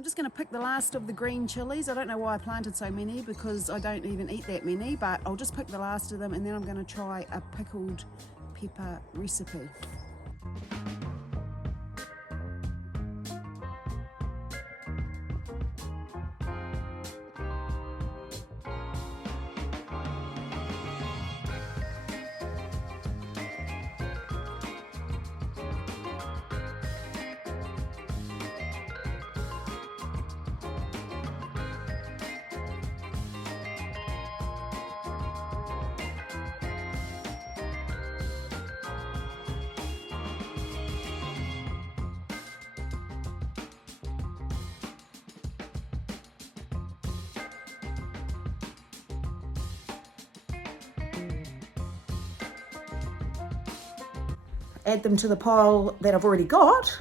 I'm just going to pick the last of the green chilies. I don't know why I planted so many because I don't even eat that many, but I'll just pick the last of them and then I'm going to try a pickled pepper recipe. Add them to the pile that I've already got.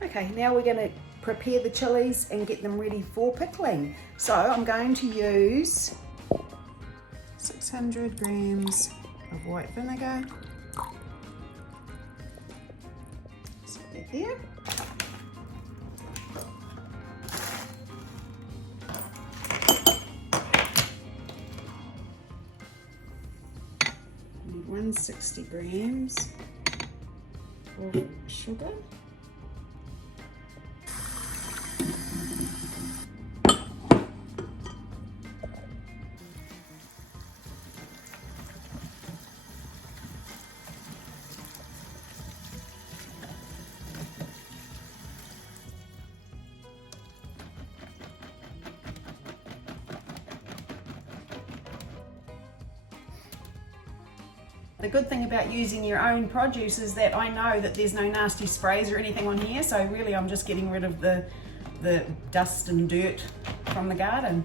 Okay, now we're going to prepare the chilies and get them ready for pickling. So I'm going to use 600 grams of white vinegar. Just put that there. And 160 grams of sugar. The good thing about using your own produce is that I know that there's no nasty sprays or anything on here, so really I'm just getting rid of the dust and dirt from the garden.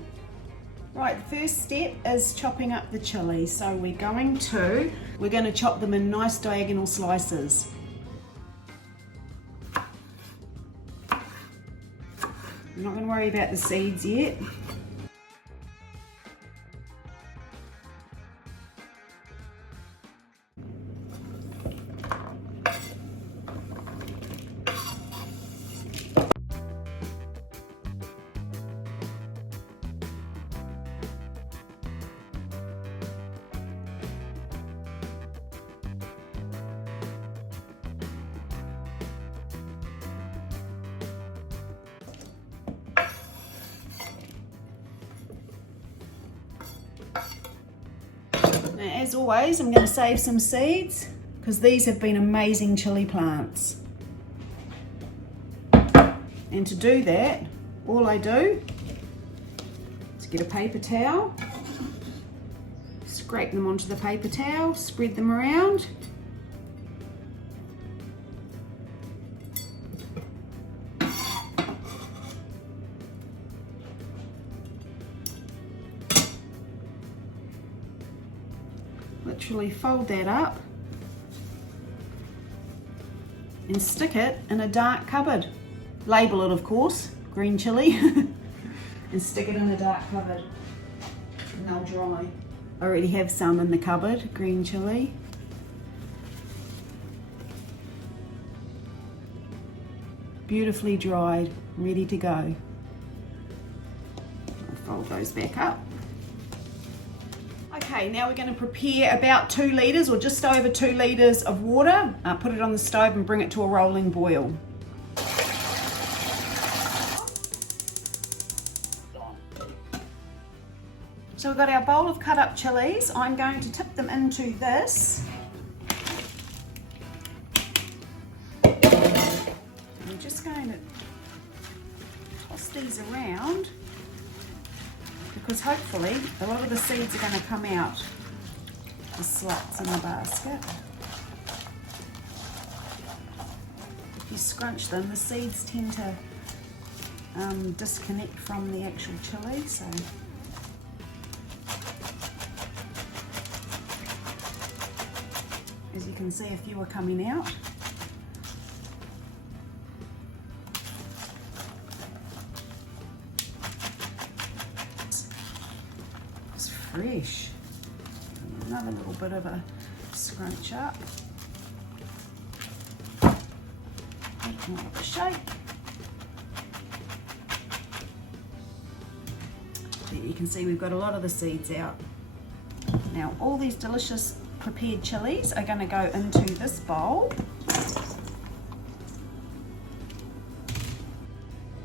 Right, the first step is chopping up the chilies. So we're going to chop them in nice diagonal slices. I'm not going to worry about the seeds yet. Now, as always, I'm going to save some seeds because these have been amazing chili plants. And to do that, all I do is get a paper towel, scrape them onto the paper towel, spread them around. Literally fold that up and stick it in a dark cupboard. Label it, of course, green chili, and stick it in a dark cupboard and they'll dry. I already have some in the cupboard, green chili. Beautifully dried, ready to go. I'll fold those back up. Okay, now we're going to prepare about 2 litres or just over 2 litres of water. Put it on the stove and bring it to a rolling boil. So we've got our bowl of cut up chilies. I'm going to tip them into this. I'm just going to toss these around, because hopefully a lot of the seeds are going to come out the slats in the basket. If you scrunch them, the seeds tend to disconnect from the actual chili, so as you can see, a few are coming out. Fresh. Another little bit of a scrunch up. More of a shake. There you can see we've got a lot of the seeds out. Now all these delicious prepared chilies are going to go into this bowl.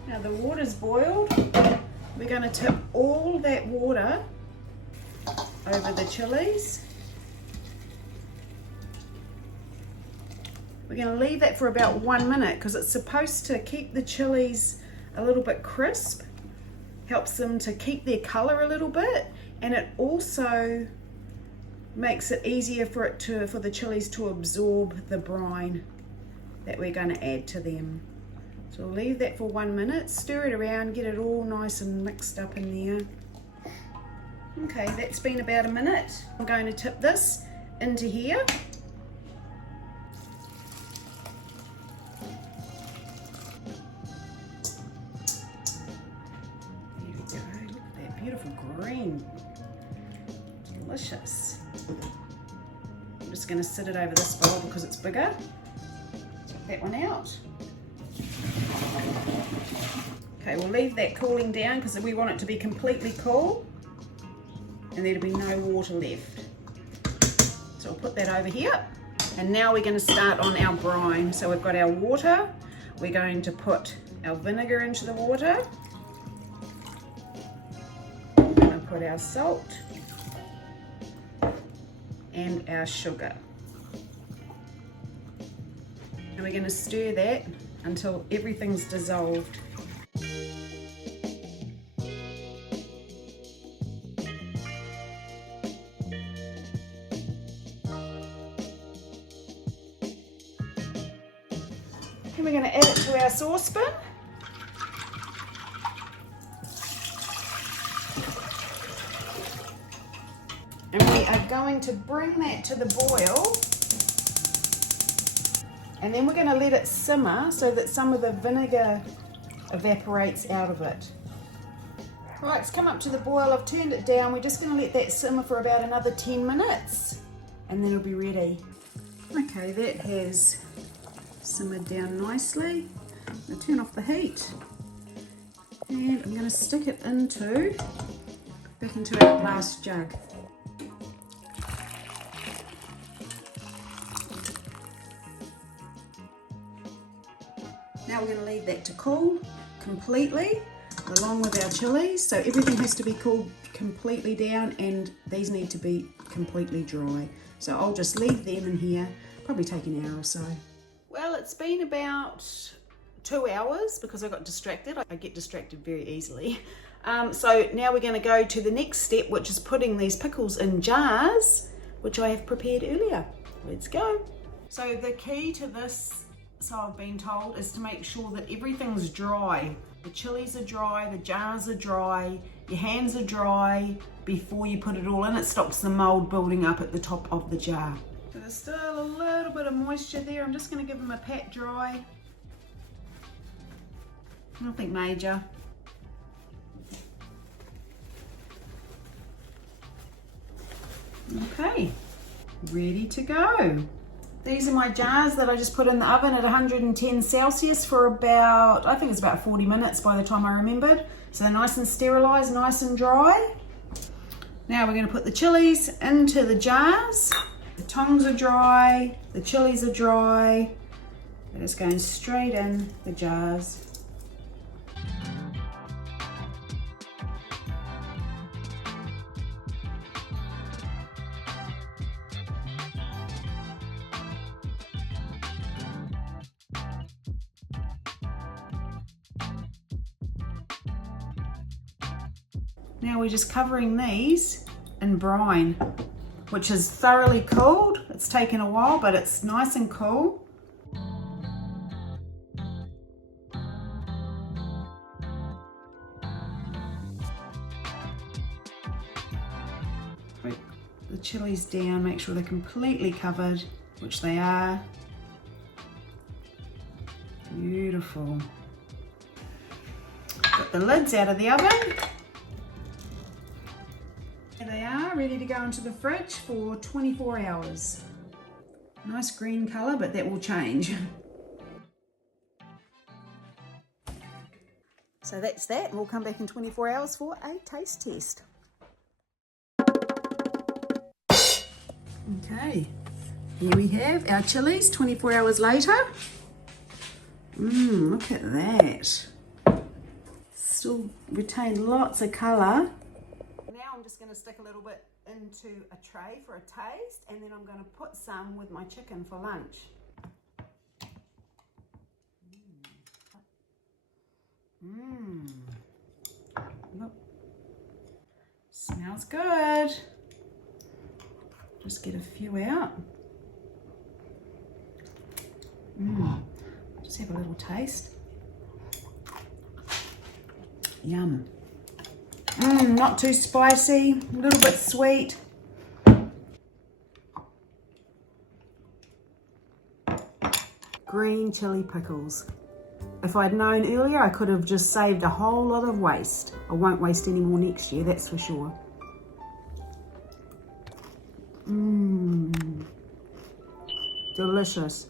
Now the water's boiled. We're going to tip all that water over the chilies. We're going to leave that for about 1 minute because it's supposed to keep the chilies a little bit crisp, helps them to keep their colour a little bit, and it also makes it easier for the chilies to absorb the brine that we're going to add to them. So we'll leave that for 1 minute, stir it around, get it all nice and mixed up in there. Okay, that's been about a minute. I'm going to tip this into here. There we go, look at that beautiful green. Delicious. I'm just going to sit it over this bowl because it's bigger. Take that one out. Okay, we'll leave that cooling down because we want it to be completely cool and there'll be no water left. So we'll put that over here. And now we're going to start on our brine. So we've got our water. We're going to put our vinegar into the water. We're going to put our salt and our sugar. And we're going to stir that until everything's dissolved. And we're going to add it to our saucepan. And we are going to bring that to the boil. And then we're going to let it simmer so that some of the vinegar evaporates out of it. Right, it's come up to the boil. I've turned it down. We're just going to let that simmer for about another 10 minutes and then it'll be ready. Okay, that has simmered down nicely. I'm going to turn off the heat and I'm going to stick it back into our glass jug. Now we're going to leave that to cool completely along with our chilies. So everything has to be cooled completely down and these need to be completely dry. So I'll just leave them in here, probably take an hour or so. Well, it's been about 2 hours because I got distracted. I get distracted very easily. So now we're going to go to the next step, which is putting these pickles in jars, which I have prepared earlier. Let's go. So the key to this, so I've been told, is to make sure that everything's dry. The chilies are dry, the jars are dry, your hands are dry before you put it all in. It stops the mold building up at the top of the jar. So there's still a little bit of moisture there. I'm just going to give them a pat dry. Nothing major. Okay, ready to go. These are my jars that I just put in the oven at 110 Celsius for about, I think it's about 40 minutes by the time I remembered. So they're nice and sterilised, nice and dry. Now we're going to put the chilies into the jars. The tongs are dry, the chilies are dry. They're just going straight in the jars. Now we're just covering these in brine, which is thoroughly cooled. It's taken a while, but it's nice and cool. Put the chilies down, make sure they're completely covered, which they are. Beautiful. Got the lids out of the oven. There they are, ready to go into the fridge for 24 hours. Nice green colour, but that will change. So that's that, and we'll come back in 24 hours for a taste test. Okay, here we have our chilies 24 hours later. Look at that. Still retain lots of colour. Now I'm just going to stick a little bit into a tray for a taste, and then I'm going to put some with my chicken for lunch. Look, smells good. Just get a few out. Just have a little taste. Yum. Not too spicy, a little bit sweet. Green chili pickles. If I'd known earlier, I could have just saved a whole lot of waste. I won't waste any more next year, that's for sure. Delicious.